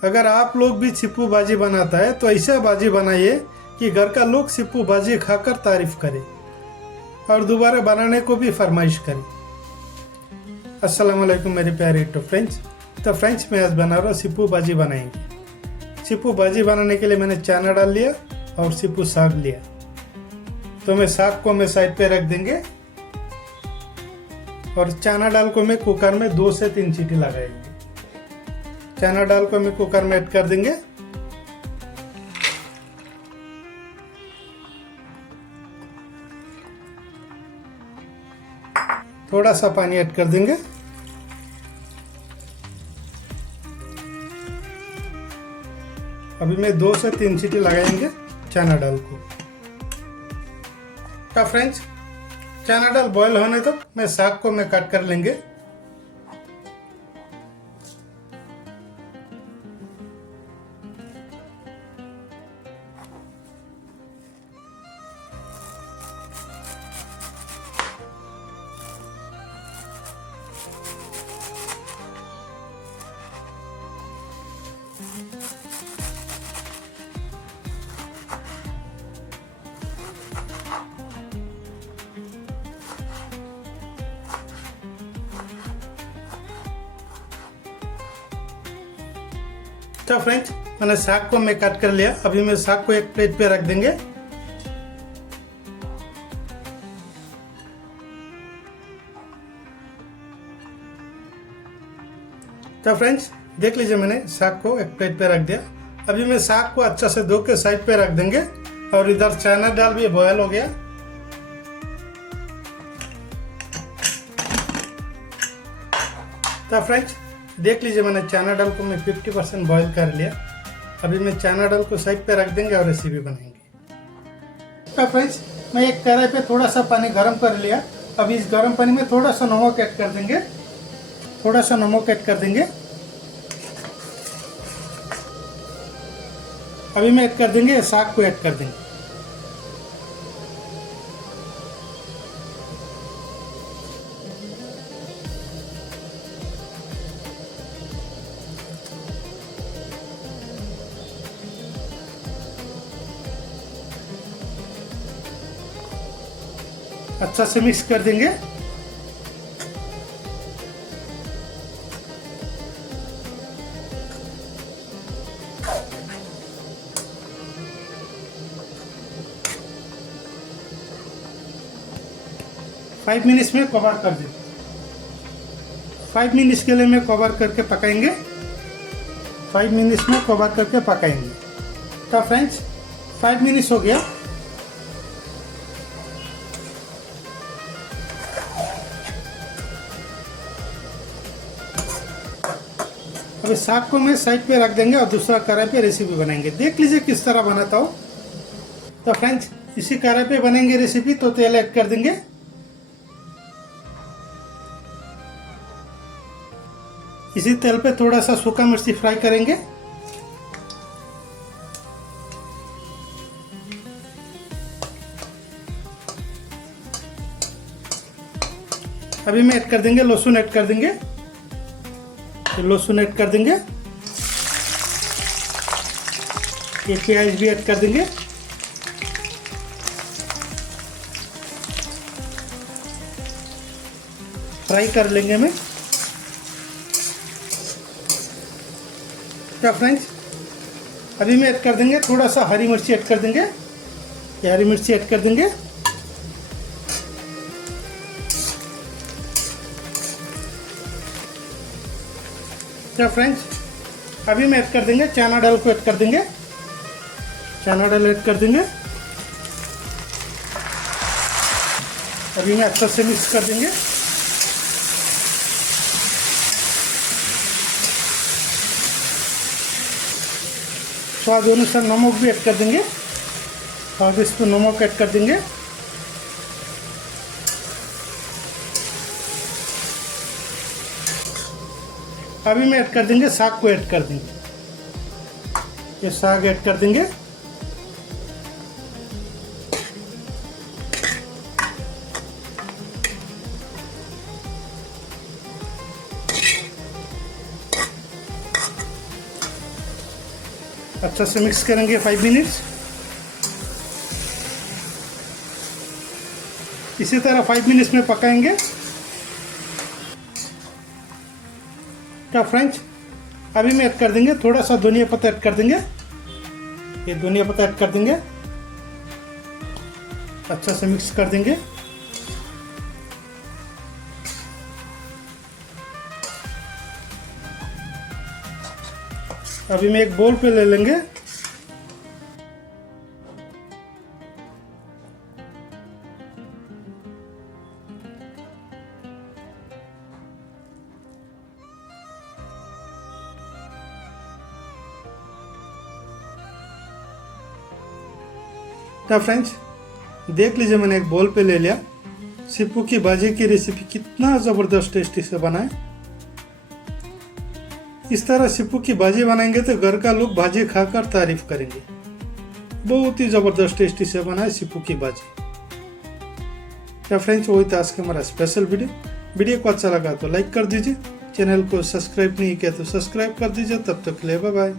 अगर आप लोग भी सिप्पू भाजी बनाता है तो ऐसा भाजी बनाइए कि घर का लोग सिप्पू भाजी खाकर तारीफ करे और दोबारा बनाने को भी फरमाइश करे। अस्सलाम वालेकुम मेरे प्यारे फ्रेंड्स। तो फ्रेंड्स मैं आज बना रहा हूँ सिप्पू भाजी बनाएंगे। सिप्पू भाजी बनाने के लिए मैंने चना डाल लिया और सिप्पू साग लिया। तो मैं साग को मैं साइड पे रख देंगे और चना दाल को मैं कुकर में 2 से 3 सीटी लगाएंगे। चना दाल को मैं कुकर में ऐड कर देंगे। थोड़ा सा पानी ऐड कर देंगे। अभी मैं 2 से 3 सीटी लगाएंगे चना दाल को। तो फ्रेंड्स चना दाल बॉयल होने तक मैं साग को मैं कट कर लेंगे। तो फ्रेंड्स मैंने साग को मैं कट कर लिया। अभी मैं साग को एक प्लेट पे रख देंगे। तो फ्रेंड्स देख लीजिए मैंने साग को एक प्लेट पे रख दिया। अभी मैं साग को अच्छा से धो के साइड पे रख देंगे और इधर चना दाल भी बॉयल हो गया। तो फ्रेंड्स देख लीजिए मैंने चना दाल को मैं 50% बॉईल कर लिया। अभी मैं चना दाल को साइड पे रख देंगे और रेसिपी बनाएंगे। तो फ्रेंड्स मैं एक कढ़ाई पे थोड़ा सा पानी गर्म कर लिया। अभी इस गर्म पानी में थोड़ा सा नमक ऐड कर देंगे। थोड़ा सा नमक ऐड कर देंगे। अभी मैं ऐड कर देंगे साग को ऐड कर देंगे। अच्छा से मिक्स कर देंगे। फाइव मिनट्स में कवर कर देंगे। 5 मिनट्स के लिए मैं कवर करके पकाएंगे। 5 मिनट्स में कवर करके पकाएंगे। तो फ्रेंड्स 5 मिनट्स हो गया। अभी साग को मैं साइड पे रख देंगे और दूसरा कढ़ाई पे रेसिपी बनाएंगे। देख लीजिए किस तरह बनाता हूँ। तो फ्रेंड्स इसी कढ़ाई पे बनेंगे रेसिपी। तो तेल ऐड कर देंगे। इसी तेल पे थोड़ा सा सूखा मिर्ची फ्राई करेंगे। अभी मैं ऐड कर देंगे लहसुन ऐड कर देंगे। लहसुन ऐड कर देंगे। ये प्याज भी ऐड कर देंगे। फ्राई कर लेंगे मैं। क्या फ्रेंड्स अभी मैं ऐड कर देंगे थोड़ा सा हरी मिर्ची ऐड कर देंगे। ये हरी मिर्ची ऐड कर देंगे। क्या फ्रेंड्स अभी मैं ऐड कर देंगे चना दाल को ऐड कर देंगे। चना दाल ऐड कर देंगे। अभी मैं अच्छा से मिक्स कर देंगे। स्वाद अनुसार नमक भी ऐड कर देंगे। और इस पर नमक ऐड कर देंगे। अभी मैं ऐड कर देंगे साग को ऐड कर देंगे। ये साग ऐड कर देंगे। अच्छा से मिक्स करेंगे 5 मिनट्स। इसी तरह 5 मिनट्स में पकाएंगे। क्या फ्रेंड्स, अभी में ऐड कर देंगे थोड़ा सा धनिया पत्ता ऐड कर देंगे। ये धनिया पत्ता ऐड कर देंगे, अच्छा से मिक्स कर देंगे। अभी मैं एक बोल पे ले लेंगे। तो फ्रेंड्स देख लीजिए, मैंने एक बोल पे ले लिया। सिप्पू की भाजी की रेसिपी कितना ज़बरदस्त टेस्टी से बना है। इस तरह सिप्पू की भाजी बनाएंगे तो घर का लोग भाजी खाकर तारीफ करेंगे। बहुत ही ज़बरदस्त टेस्टी से बना है सिप्पू की भाजी। क्या फ्रेंड्स, वही था आज का हमारा स्पेशल वीडियो को अच्छा लगा तो लाइक कर दीजिए, चैनल को सब्सक्राइब नहीं किया तो सब्सक्राइब कर दीजिए। तब तक के लिए बाय बाय।